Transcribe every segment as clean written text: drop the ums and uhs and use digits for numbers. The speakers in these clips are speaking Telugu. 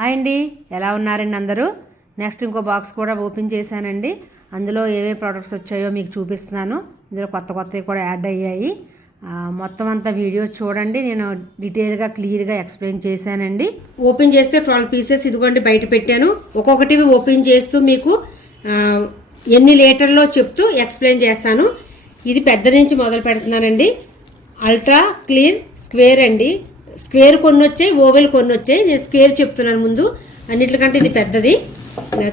హాయ్ అండి, ఎలా ఉన్నారండి అందరూ? నెక్స్ట్ ఇంకో బాక్స్ కూడా ఓపెన్ చేశానండి. అందులో ఏవే ప్రోడక్ట్స్ వచ్చాయో మీకు చూపిస్తున్నాను. ఇందులో కొత్త కొత్తవి కూడా యాడ్ అయ్యాయి. మొత్తం అంతా వీడియో చూడండి. నేను డీటెయిల్గా క్లియర్గా ఎక్స్ప్లెయిన్ చేశానండి. ఓపెన్ చేస్తే 12 పీసెస్ ఇదిగోండి బయట పెట్టాను. ఒక్కొక్కటి ఓపెన్ చేస్తూ మీకు ఎన్ని లీటర్లో చెప్తూ ఎక్స్ప్లెయిన్ చేస్తాను. ఇది పెద్ద నుంచి మొదలు పెడుతున్నానండి. అల్ట్రా క్లీన్ స్క్వేర్ అండి. స్క్వేర్ కొన్ని వచ్చాయి, ఓవెల్ కొన్ని వచ్చాయి. నేను స్క్వేర్ చెప్తున్నాను ముందు. అన్నిటికంటే ఇది పెద్దది.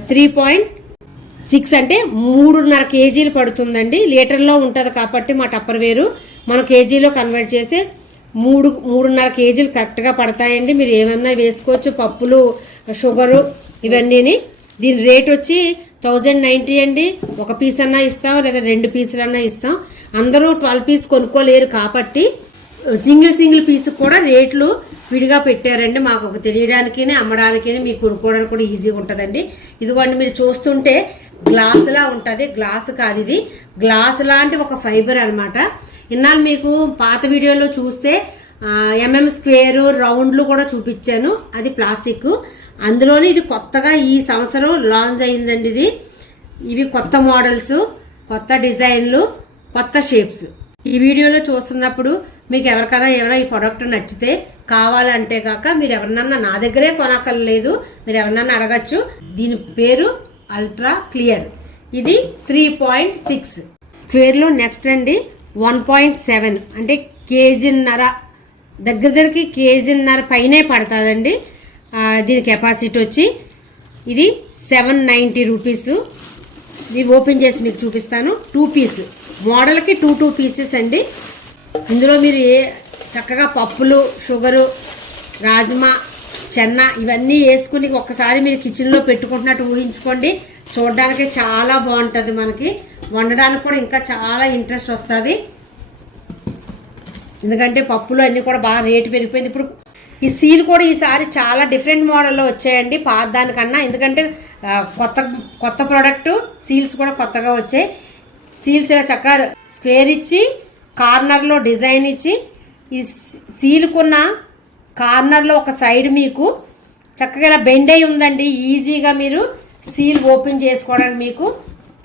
3.6 అంటే 3.5 కేజీలు పడుతుందండి. లీటర్లో ఉంటుంది కాబట్టి మా టప్పర్ వేరు మనం కేజీలో కన్వర్ట్ చేస్తే 3.5 కేజీలు కరెక్ట్గా పడతాయండి. మీరు ఏమన్నా వేసుకోవచ్చు, పప్పులు, షుగరు ఇవన్నీని. దీని రేట్ వచ్చి 1090 అండి. ఒక పీస్ అన్నా ఇస్తాం, లేదా 2 పీసులన్నా ఇస్తాం. అందరూ 12 పీస్ కొనుక్కోలేరు కాబట్టి సింగిల్ పీస్ కూడా రేట్లు విడిగా పెట్టారండి. మాకు ఒక తెలియడానికి, అమ్మడానికి, మీకు కొనుక్కోవడానికి కూడా ఈజీగా ఉంటుందండి. ఇదిగోండి మీరు చూస్తుంటే గ్లాసులా ఉంటుంది. గ్లాసు కాదు, ఇది గ్లాస్ లాంటి ఒక ఫైబర్ అనమాట. ఇన్నాళ్ళు మీకు పాత వీడియోలో చూస్తే స్క్వేర్ రౌండ్లు కూడా చూపించాను, అది ప్లాస్టిక్. అందులోనే ఇది కొత్తగా ఈ సంవత్సరం లాంచ్ అయిందండి. ఇవి కొత్త మోడల్స్, కొత్త డిజైన్లు, కొత్త షేప్స్. ఈ వీడియోలో చూస్తున్నప్పుడు మీకు ఎవరికైనా ఏమైనా ఈ ప్రోడక్ట్ నచ్చితే కావాలంటే కాక మీరు ఎవరినన్నా, నా దగ్గరే కొనక్కర్లేదు, మీరు ఎవరినన్నా అడగచ్చు. దీని పేరు అల్ట్రా క్లియర్. ఇది 3.6 స్క్వేర్లో. నెక్స్ట్ అండి 1.7 అంటే కేజీన్నర, దగ్గరికి కేజీన్నర పైనే పడుతుందండి. దీని కెపాసిటీ వచ్చి ఇది 790 రూపీస్. ఇది ఓపెన్ చేసి మీకు చూపిస్తాను. 2 పీస్ మోడల్కి 2 పీసెస్ అండి. ఇందులో మీరు చక్కగా పప్పులు, షుగరు, రాజ్మా, చెన్న ఇవన్నీ వేసుకుని ఒక్కసారి మీరు కిచెన్లో పెట్టుకుంటున్నట్టు ఊహించుకోండి. చూడడానికి చాలా బాగుంటుంది. మనకి వండడానికి కూడా ఇంకా చాలా ఇంట్రెస్ట్ వస్తుంది. ఎందుకంటే పప్పులు అన్నీ కూడా బాగా రేటు పెరిగిపోయింది. ఇప్పుడు ఈ సీల్ కూడా ఈసారి చాలా డిఫరెంట్ మోడల్లో వచ్చాయండి పాత దానికన్నా. ఎందుకంటే కొత్త ప్రోడక్ట్ సీల్స్ కూడా కొత్తగా వచ్చాయి. సీల్స్ ఇలా చక్కగా స్క్వేర్ ఇచ్చి కార్నర్లో డిజైన్ ఇచ్చి, ఈ సీలుకున్న కార్నర్లో ఒక సైడ్ మీకు చక్కగా ఇలా బెండ్ అయి ఉందండి. ఈజీగా మీరు సీల్ ఓపెన్ చేసుకోవడానికి మీకు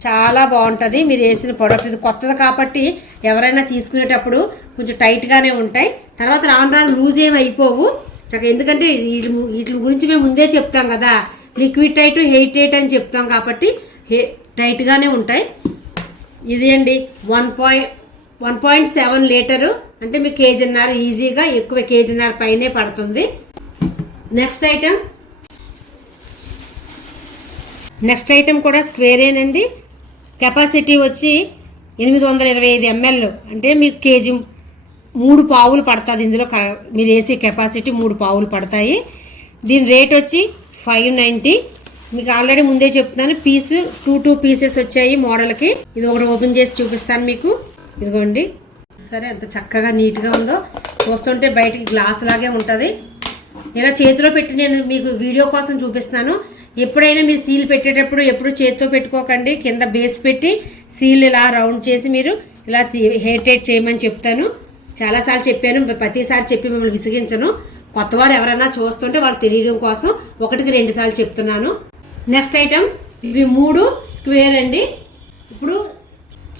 చాలా బాగుంటుంది. మీరు వేసిన ప్రోడక్ట్ ఇది కొత్తది కాబట్టి ఎవరైనా తీసుకునేటప్పుడు కొంచెం టైట్గానే ఉంటాయి. తర్వాత రాను లూజ్ ఏమి అయిపోవు చక్కగా. ఎందుకంటే వీటి గురించి మేము ముందే చెప్తాం కదా, లిక్విడ్ టైట్, హెయిట్ టైట్ అని చెప్తాం కాబట్టి టైట్గానే ఉంటాయి. ఇది అండి 1.7 లీటరు అంటే మీకు కేజీన్నర ఈజీగా, ఎక్కువ కేజీన్నర పైనే పడుతుంది. నెక్స్ట్ ఐటెం కూడా స్క్వేరేనండి. కెపాసిటీ వచ్చి 825 ml అంటే మీకు కేజీ 3 పావులు పడుతుంది. ఇందులో మీరు వేసే కెపాసిటీ 3 పావులు పడతాయి. దీని రేట్ వచ్చి 590. మీకు ఆల్రెడీ ముందే చెప్తున్నాను, పీసు 2 పీసెస్ వచ్చాయి మోడల్కి. ఇది ఒకటి ఓపెన్ చేసి చూపిస్తాను మీకు. ఇదిగోండి సరే, ఎంత చక్కగా నీట్గా ఉందో. చూస్తుంటే బయటికి గ్లాస్ లాగే ఉంటుంది. ఇలా చేతిలో పెట్టి నేను మీకు వీడియో కోసం చూపిస్తున్నాను. ఎప్పుడైనా మీరు సీల్ పెట్టేటప్పుడు ఎప్పుడు చేతితో పెట్టుకోకండి. కింద బేస్ పెట్టి సీల్ ఇలా రౌండ్ చేసి మీరు ఇలా హెయిర్ టైట్ చేయమని చెప్తాను. చాలాసార్లు చెప్పాను, ప్రతిసారి చెప్పి మిమ్మల్ని విసిగించను. కొత్తవారు ఎవరైనా చూస్తుంటే వాళ్ళు తెలియడం కోసం 1కి 2 సార్లు చెప్తున్నాను. నెక్స్ట్ ఐటెం ఇవి 3 స్క్వేర్ అండి. ఇప్పుడు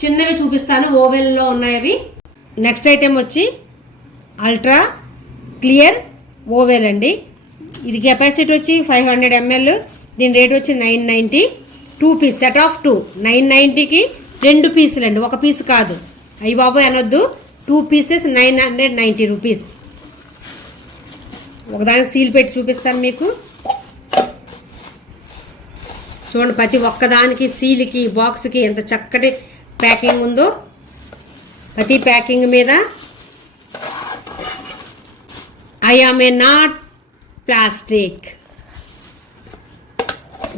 చిన్నవి చూపిస్తాను, ఓవెల్లో ఉన్నాయవి. నెక్స్ట్ ఐటెం వచ్చి అల్ట్రా క్లియర్ ఓవెల్ అండి. ఇది కెపాసిటీ వచ్చి 500 ml. దీని రేట్ వచ్చి 990. 2 పీస్ సెట్ ఆఫ్ 2 990కి 2 పీసులు అండి, ఒక పీస్ కాదు. అయ్యి బాబు అనొద్దు, 2 పీసెస్ 990 రూపీస్. ఒకదానికి సీల్ పెట్టి చూపిస్తాను మీకు. చూడండి, ప్రతి ఒక్కదానికి సీల్కి, బాక్స్కి ఎంత చక్కటి ప్యాకింగ్ ఉందో. ప్రతి ప్యాకింగ్ మీద I am a not plastic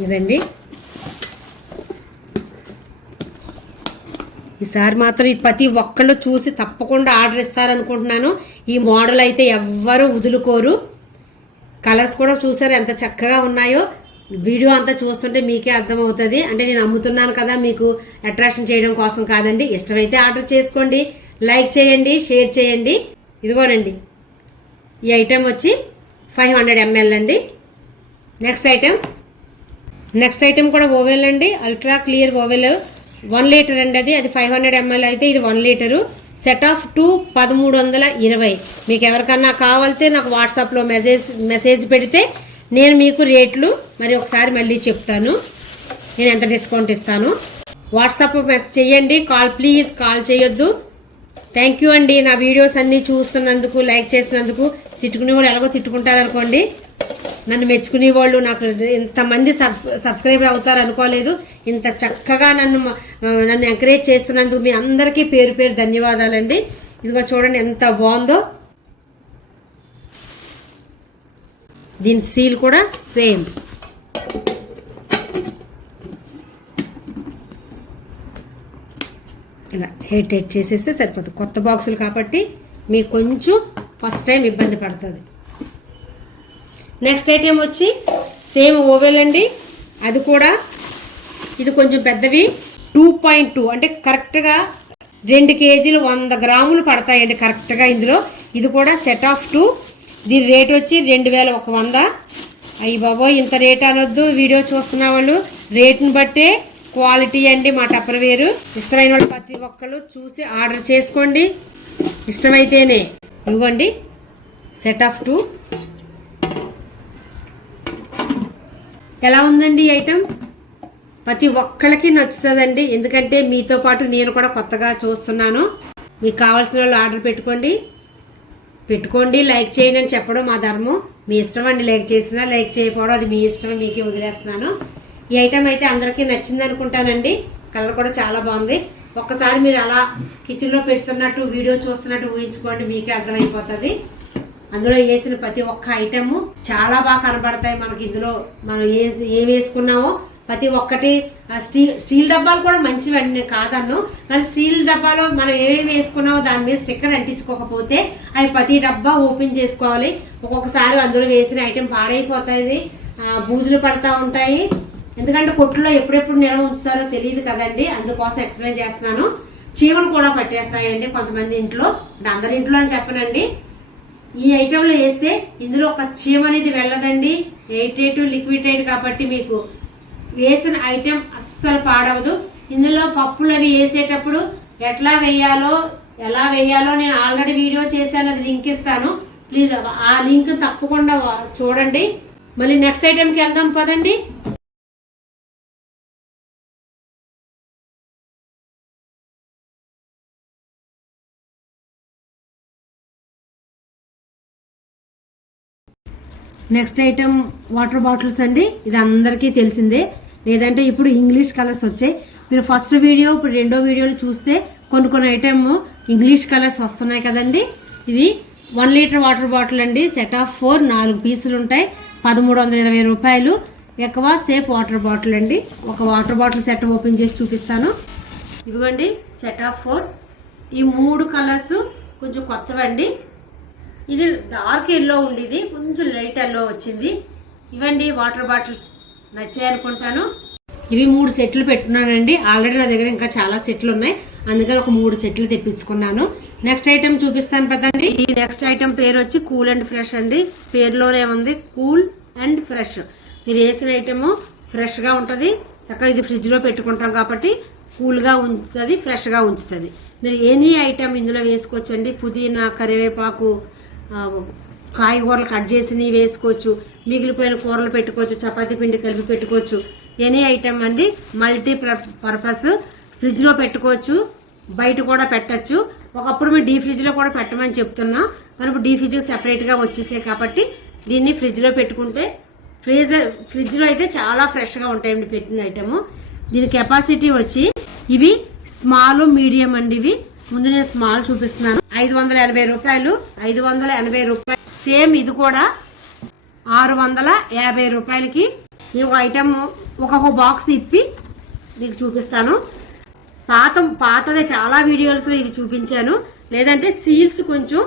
ఇదండి. ఈసారి మాత్రం ప్రతి ఒక్కళ్ళు చూసి తప్పకుండా ఆర్డర్ ఇస్తారనుకుంటున్నాను. ఈ మోడల్ అయితే ఎవ్వరూ వదులుకోరు. కలర్స్ కూడా చూసారు ఎంత చక్కగా ఉన్నాయో. వీడియో అంతా చూస్తుంటే మీకే అర్థమవుతుంది. అంటే నేను అమ్ముతున్నాను కదా, మీకు అట్రాక్షన్ చేయడం కోసం కాదండి. ఇష్టమైతే ఆర్డర్ చేసుకోండి, లైక్ చేయండి, షేర్ చేయండి. ఇదిగోనండి ఈ ఐటెం వచ్చి 500 ml అండి. నెక్స్ట్ ఐటెం కూడా ఓవెల్ అండి, అల్ట్రా క్లియర్ ఓవెల్ 1 లీటర్ అండి. అది 500 ml అయితే ఇది 1 లీటరు. Set of 2 1320. మీకు ఎవరికన్నా కావాలితే నాకు వాట్సాప్లో మెసేజ్ పెడితే నేను మీకు రేట్లు మరి ఒకసారి మళ్ళీ చెప్తాను, నేను ఎంత డిస్కౌంట్ ఇస్తాను. వాట్సాప్ మెసేజ్ చేయండి, ప్లీజ్ కాల్ చేయొద్దు. థ్యాంక్ యూ అండి నా వీడియోస్ అన్నీ చూస్తున్నందుకు, లైక్ చేసినందుకు. తిట్టుకునే వాళ్ళు ఎలాగో తిట్టుకుంటారు అనుకోండి, నన్ను మెచ్చుకునే వాళ్ళు నాకు ఇంతమంది సబ్స్క్రైబర్ అవుతారు అనుకోలేదు. ఇంత చక్కగా నన్ను ఎంకరేజ్ చేస్తున్నందుకు మీ అందరికీ పేరు పేరు ధన్యవాదాలండి. ఇదిగో చూడండి ఎంత బాగుందో. దీని సీల్ కూడా సేమ్. ఇలా హెడ్ చేసేస్తే సరిపోతుంది. కొత్త బాక్సులు కాబట్టి మీకు కొంచెం ఫస్ట్ టైం ఇబ్బంది పడుతుంది. నెక్స్ట్ ఐటెం వచ్చి సేమ్ ఓవెల్ అండి. అది కూడా ఇది కొంచెం పెద్దవి 2.2 అంటే కరెక్ట్గా 2 కేజీలు 100 గ్రాములు పడతాయండి కరెక్ట్గా ఇందులో. ఇది కూడా సెట్ ఆఫ్ 2. దీని రేట్ వచ్చి 2100. అయ్యి బాబోయ్ ఇంత రేట్ అనొద్దు, వీడియో చూస్తున్న వాళ్ళు రేట్ని బట్టే క్వాలిటీ అండి మా టప్పర్వేరు. ఇష్టమైన వాళ్ళు ప్రతి ఒక్కరు చూసి ఆర్డర్ చేసుకోండి, ఇష్టమైతేనే. ఇవ్వండి సెట్ ఆఫ్ 2. ఎలా ఉందండి ఈ ఐటెం? ప్రతి ఒక్కళ్ళకి నచ్చుతుందండి, ఎందుకంటే మీతో పాటు నేను కూడా కొత్తగా చూస్తున్నాను. మీకు కావాల్సిన వాళ్ళు ఆర్డర్ పెట్టుకోండి, లైక్ చేయండి అని చెప్పడం మా ధర్మం. మీ ఇష్టం అండి, లైక్ చేసినా లైక్ చేయకపోవడం అది మీ ఇష్టం, మీకే వదిలేస్తున్నాను. ఈ ఐటెం అయితే అందరికీ నచ్చింది అనుకుంటానండి. కలర్ కూడా చాలా బాగుంది. ఒక్కసారి మీరు అలా కిచెన్లో పెడుతున్నట్టు వీడియో చూస్తున్నట్టు ఊహించుకోండి, మీకే అర్థమైపోతుంది. అందులో వేసిన ప్రతి ఒక్క ఐటెము చాలా బాగా కనబడతాయి మనకి. ఇందులో మనం ఏం వేసుకున్నామో ప్రతి ఒక్కటి. స్టీల్ డబ్బాలు కూడా మంచివండి, నేను కాదన్ను. కానీ స్టీల్ డబ్బాలో మనం ఏమేమి వేసుకున్నామో దాని మీద స్టిక్కర్ అంటించుకోకపోతే అవి ప్రతి డబ్బా ఓపెన్ చేసుకోవాలి. ఒక్కొక్కసారి అందులో వేసిన ఐటెం పాడైపోతుంది, బూజులు పడతా ఉంటాయి. ఎందుకంటే కొట్టులో ఎప్పుడెప్పుడు నిల్వ ఉంచుతారో తెలియదు కదండి, అందుకోసం ఎక్స్ప్లెయిన్ చేస్తున్నాను. చీమలు కూడా పట్టేస్తాయండి కొంతమంది ఇంట్లో, అంటే అందరి ఇంట్లో అని చెప్పనండి. ఈ ఐటెంలో వేస్తే ఇందులో ఒక చీమ అనేది వెళ్ళదండి. 88 లిక్విడ్ టైట్ కాబట్టి మీకు వేసిన ఐటెం అస్సలు పాడవదు. ఇందులో పప్పులు అవి వేసేటప్పుడు ఎలా వేయాలో నేను ఆల్రెడీ వీడియో చేశాను, అది లింక్ ఇస్తాను. ప్లీజ్ ఆ లింక్ తప్పకుండా చూడండి. మళ్ళీ నెక్స్ట్ ఐటెంకి వెళ్దాం పదండి. నెక్స్ట్ ఐటెం వాటర్ బాటిల్స్ అండి. ఇది అందరికీ తెలిసిందే, లేదంటే ఇప్పుడు ఇంగ్లీష్ కలర్స్ వచ్చాయి. మీరు ఫస్ట్ వీడియో ఇప్పుడు రెండో వీడియోలు చూస్తే కొన్ని ఐటెమ్ ఇంగ్లీష్ కలర్స్ వస్తున్నాయి కదండి. ఇది 1 లీటర్ వాటర్ బాటిల్ అండి. సెట్ ఆఫ్ 4 4 పీసులు ఉంటాయి. 1320 రూపాయలు. ఎక్కువ సేఫ్ వాటర్ బాటిల్ అండి. ఒక వాటర్ బాటిల్ సెట్ ఓపెన్ చేసి చూపిస్తాను. ఇదిగోండి సెట్ ఆఫ్ 4. ఈ 3 కలర్స్ కొంచెం కొత్తవండి. ఇది డార్క్ ఎల్లో ఉండేది, కొంచెం లైట్ ఎల్లో వచ్చింది. ఇవ్వండి వాటర్ బాటిల్స్ నచ్చాయి అనుకుంటాను. ఇవి 3 సెట్లు పెట్టున్నానండి. ఆల్రెడీ నా దగ్గర ఇంకా చాలా సెట్లు ఉన్నాయి, అందుకని ఒక 3 సెట్లు తెప్పించుకున్నాను. నెక్స్ట్ ఐటెం చూపిస్తాను పదండి. ఈ నెక్స్ట్ ఐటెం పేరు వచ్చి కూల్ అండ్ ఫ్రెష్ అండి. పేరులోనే ఉంది కూల్ అండ్ ఫ్రెష్. మీరు వేసిన ఐటెము ఫ్రెష్గా ఉంటుంది. చక్కగా ఇది ఫ్రిడ్జ్లో పెట్టుకుంటాం కాబట్టి కూల్గా ఉంచుతుంది, ఫ్రెష్గా ఉంచుతుంది. మీరు ఎనీ ఐటెం ఇందులో వేసుకోవచ్చండి. పుదీనా, కరివేపాకు, కాయగూరలు కట్ చేసి వేసుకోవచ్చు, మిగిలిపోయిన కూరలు పెట్టుకోవచ్చు, చపాతీ పిండి కలిపి పెట్టుకోవచ్చు. ఎనీ ఐటమ్ అండి, మల్టీ పర్పస్. ఫ్రిడ్జ్లో పెట్టుకోవచ్చు, బయట కూడా పెట్టచ్చు. ఒకప్పుడు మేము డీ ఫ్రిడ్జ్లో కూడా పెట్టమని చెప్తున్నా, మరి ఇప్పుడు డీ ఫ్రిడ్జ్ సెపరేట్గా వచ్చేసాయి కాబట్టి దీన్ని ఫ్రిడ్జ్లో పెట్టుకుంటే ఫ్రిడ్జ్లో అయితే చాలా ఫ్రెష్గా ఉంటాయండి పెట్టిన ఐటము. దీని కెపాసిటీ వచ్చి ఇవి స్మాల్ మీడియం అండి. ఇవి ముందు నేను స్మాల్ చూపిస్తున్నాను. 580 రూపాయలు. 580 రూపాయలు. సేమ్ ఇది కూడా 650 రూపాయలకి ఈ ఒక ఐటమ్. ఒక్కొక్క బాక్స్ ఇప్పి మీకు చూపిస్తాను. పాతదే చాలా వీడియోస్లో ఇవి చూపించాను, లేదంటే సీల్స్ కొంచెం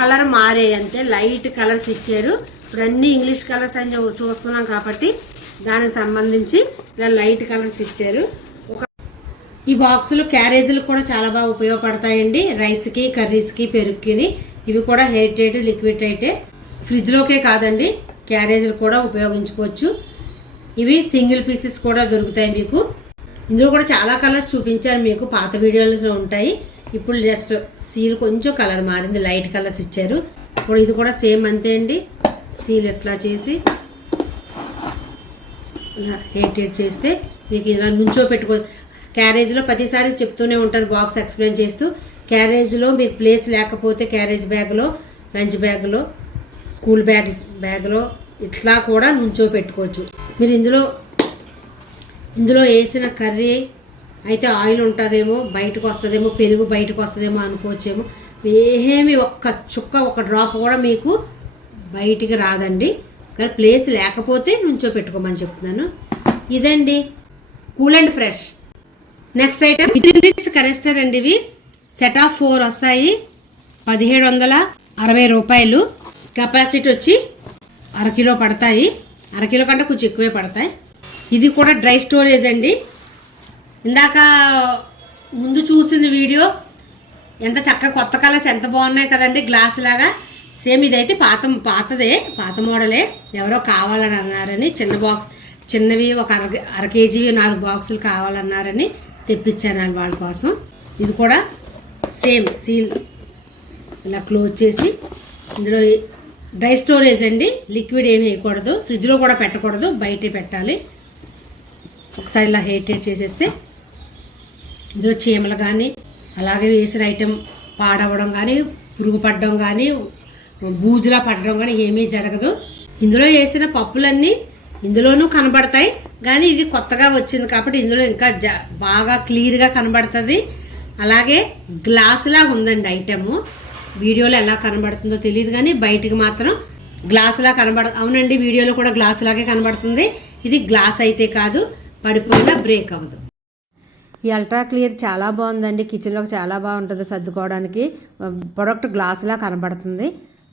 కలర్ మారే అంతే, లైట్ కలర్స్ ఇచ్చారు. ఇప్పుడు అన్ని ఇంగ్లీష్ కలర్స్ అని చూస్తున్నాం కాబట్టి దానికి సంబంధించి ఇలా లైట్ కలర్స్ ఇచ్చారు. ఈ బాక్సులు క్యారేజీలు కూడా చాలా బాగా ఉపయోగపడతాయండి, రైస్కి, కర్రీస్కి, పెరుగుకి. ఇవి కూడా హెయిట్ లిక్విడ్ అయితే ఫ్రిడ్జ్లోకే కాదండి, క్యారేజీలు కూడా ఉపయోగించుకోవచ్చు. ఇవి సింగిల్ పీసెస్ కూడా దొరుకుతాయి మీకు. ఇందులో కూడా చాలా కలర్స్ చూపించారు మీకు, పాత వీడియోస్లో ఉంటాయి. ఇప్పుడు జస్ట్ సీల్ కొంచెం కలర్ మారింది, లైట్ కలర్స్ ఇచ్చారు. ఇప్పుడు ఇది కూడా సేమ్ అంతే అండి. సీల్ ఎట్లా చేసి ఇలా హెయిట్ చేస్తే మీకు ఇలా నుంచో పెట్టుకో. క్యారేజ్లో ప్రతిసారి చెప్తూనే ఉంటాను, బాక్స్ ఎక్స్ప్లెయిన్ చేస్తూ. క్యారేజ్లో మీకు ప్లేస్ లేకపోతే క్యారేజ్ బ్యాగ్లో, లంచ్ బ్యాగ్లో, స్కూల్ బ్యాగ్లో ఇట్లా కూడా నుంచో పెట్టుకోవచ్చు. మీరు ఇందులో వేసిన కర్రీ అయితే ఆయిల్ ఉంటుందేమో, బయటకు వస్తుందేమో, పెరుగు బయటకు వస్తుందేమో అనుకోవచ్చేమో. ఏమీ ఒక్క చుక్క, ఒక డ్రాప్ కూడా మీకు బయటికి రాదండి. కానీ ప్లేస్ లేకపోతే నుంచో పెట్టుకోమని చెప్తున్నాను. ఇదండి cool and fresh. Next item కరెస్టర్ అండి. ఇవి సెట్ ఆఫ్ 4 వస్తాయి. 1760 రూపాయలు. కెపాసిటీ వచ్చి 1/2 కిలో పడతాయి. 1/2 కిలో కంటే కొంచెం ఎక్కువే పడతాయి. ఇది కూడా డ్రై స్టోరేజ్ అండి. ఇందాక ముందు చూసిన వీడియో ఎంత చక్కగా కొత్త కలర్స్ ఎంత బాగున్నాయి కదండి, గ్లాస్ లాగా. సేమ్ ఇదైతే పాత మోడలే. ఎవరో కావాలని అన్నారని చిన్నవి ఒక 1/2 కేజీవి 4 బాక్సులు కావాలన్నారని తెప్పించాను వాళ్ళ కోసం. ఇది కూడా సేమ్ సీల్ ఇలా క్లోజ్ చేసి, ఇందులో డ్రై స్టోరేజ్ అండి. లిక్విడ్ ఏమి వేయకూడదు, ఫ్రిడ్జ్లో కూడా పెట్టకూడదు, బయటే పెట్టాలి. ఒకసారి ఇలా హెయిట్ చేసేస్తే ఇందులో చీమలు కానీ, అలాగే వేసిన ఐటెం పాడవడం కానీ, పురుగు పడడం కానీ, బూజులా పడడం కానీ ఏమీ జరగదు. ఇందులో వేసిన పప్పులన్నీ ఇందులోనూ కనబడతాయి. కానీ ఇది కొత్తగా వచ్చింది కాబట్టి ఇందులో ఇంకా బాగా క్లియర్గా కనబడుతుంది. అలాగే గ్లాసులాగా ఉందండి ఐటెము. వీడియోలో ఎలా కనబడుతుందో తెలియదు కానీ బయటికి మాత్రం గ్లాసులా అవునండి, వీడియోలో కూడా గ్లాసులాగే కనబడుతుంది. ఇది గ్లాస్ అయితే కాదు, పడిపోయినా బ్రేక్ అవ్వదు. ఈ అల్ట్రా క్లియర్ చాలా బాగుందండి. కిచెన్లోకి చాలా బాగుంటుంది సర్దుకోవడానికి. ప్రొడక్ట్ గ్లాసులా కనబడుతుంది.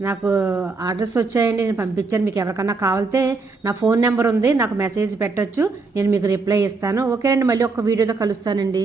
నాకు ఆర్డర్స్ వచ్చాయండి, నేను పంపించాను. మీకు ఎవరికన్నా కావాలితే నా ఫోన్ నెంబర్ ఉంది, నాకు మెసేజ్ పెట్టొచ్చు, నేను మీకు రిప్లై ఇస్తాను. ఓకే అండి, మళ్ళీ ఒక వీడియోతో కలుస్తానండి.